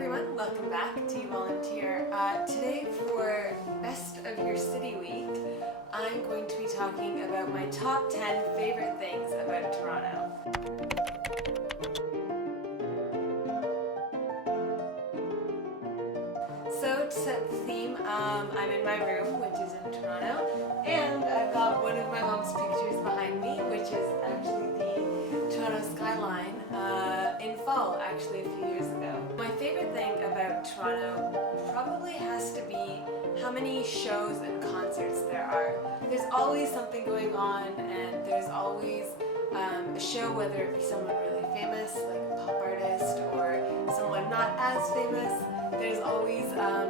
everyone, welcome back to YouVoluntear. Today for Best of Your City Week, I'm going to be talking about my top 10 favorite things about Toronto. So to set the theme, I'm in my room, which is in Toronto, and I've got one of my mom's pictures behind me, which is actually the Toronto skyline in fall, actually a few years ago. My favorite thing about Toronto probably has to be how many shows and concerts there are. There's always something going on, and there's always a show, whether it be someone really famous, like a pop artist, or someone not as famous. There's always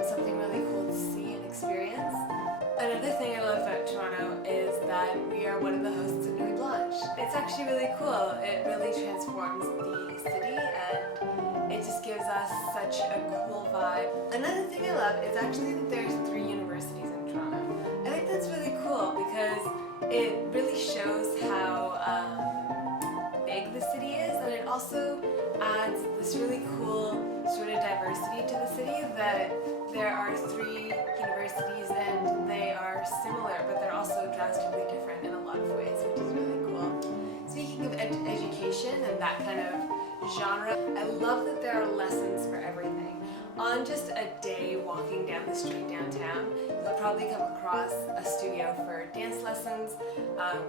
something really cool to see and experience. Another thing I love about Toronto is that we are one of the hosts of Nuit Blanche. It's actually really cool. It really transforms the city and it just gives us such a cool vibe. Another thing I love is actually that there's 3 universities in Toronto. I think that's really cool because it really shows how big the city is, and it also adds this really cool sort of diversity to the city, that there are 3 universities and they are similar, but they're also drastically different in a lot of ways, which is really cool. Speaking of education and that kind of genre, I love that there are lessons for everything. On just a day walking down the street downtown, you'll probably come across a studio for dance lessons,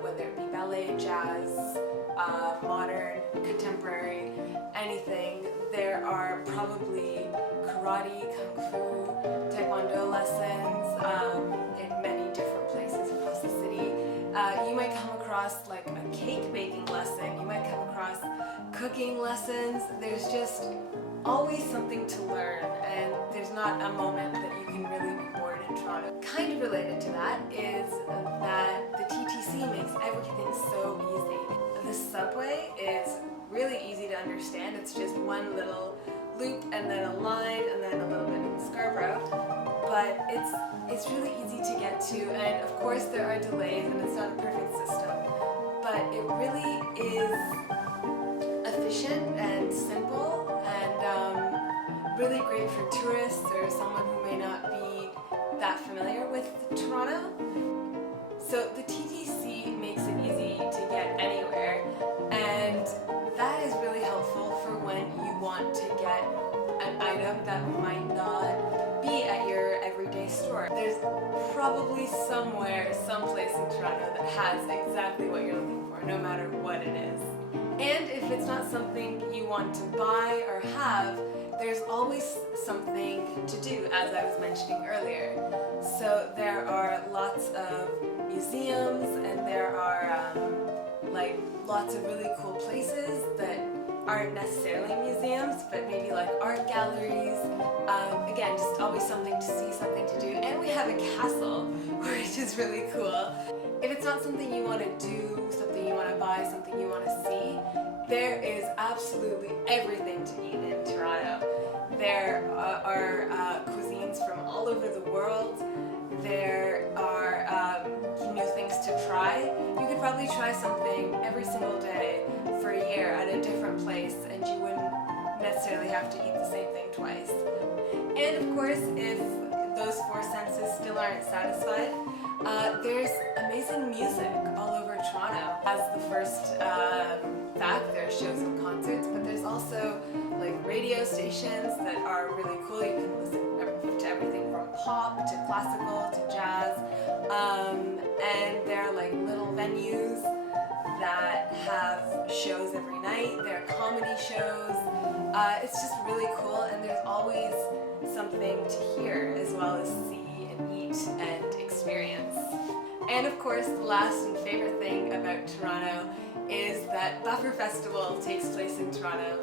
whether it be ballet, jazz, modern, contemporary, anything. There are probably karate, kung fu, taekwondo lessons in many different places across the city. You might come across like a cake baking lesson, you might come across cooking lessons. There's just always something to learn, and there's not a moment that you can really be bored in Toronto. Kind of related to that is that the TTC makes everything so easy. The subway is really easy to understand. It's just one little loop and then a line and then a little bit in Scarborough, but it's really easy to get to, and of course there are delays and it's not a perfect system, but it really is efficient and simple and really great for tourists or someone who may not be that familiar with Toronto. So the TTC makes it easy to get anywhere, and that is really helpful for when you want to get an item that might not be at your everyday store. There's probably somewhere, someplace in Toronto that has exactly what you're looking for, no matter what it is. And if it's not something you want to buy or have, there's always something to do, as I was mentioning earlier. So there are lots of museums, and there are like lots of really cool places that aren't necessarily museums, but maybe like art galleries. Again, just always something to see, something to do. And we have a castle, which is really cool. If it's not something you want to do, something you want to buy, something you want to see, there is absolutely everything to eat in Toronto. There are cuisines from all over the world. There are new things to try. You could probably try something every single day for a year at a different place, and you wouldn't necessarily have to eat the same thing twice. And of course, if those 4 senses still aren't satisfied, there's amazing music all over Toronto. As the first fact, there are shows and concerts, but there's also like radio stations that are really cool. You can listen to everything from pop to classical to jazz, and there are like little venues that have shows every night. There are comedy shows. It's just really cool, and there's always something to hear as well as see and eat and experience. And of course, the last and favorite thing about Toronto is that Buffer Festival takes place in Toronto.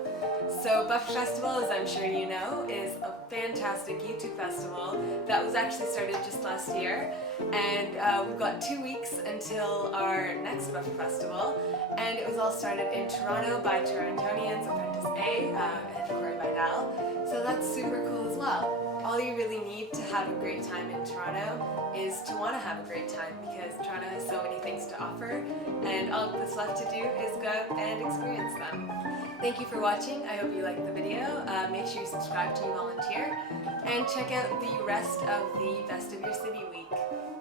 So Buffer Festival, as I'm sure you know, is a fantastic YouTube festival that was actually started just last year, and we've got 2 weeks until our next Buffer Festival, and it was all started in Toronto by Torontonians, Apprentice A and Corey Vidal, so that's super cool as well. All all you really need to have a great time in Toronto is to want to have a great time, because Toronto has so many things to offer, and all that's left to do is go out and experience them. Thank you for watching. I hope you liked the video. Make sure you subscribe to YouVoluntear and check out the rest of the Best of Your City Week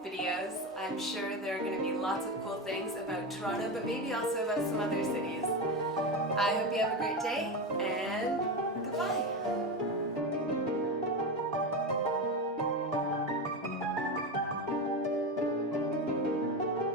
videos. I'm sure there are going to be lots of cool things about Toronto, but maybe also about some other cities. I hope you have a great day, and goodbye.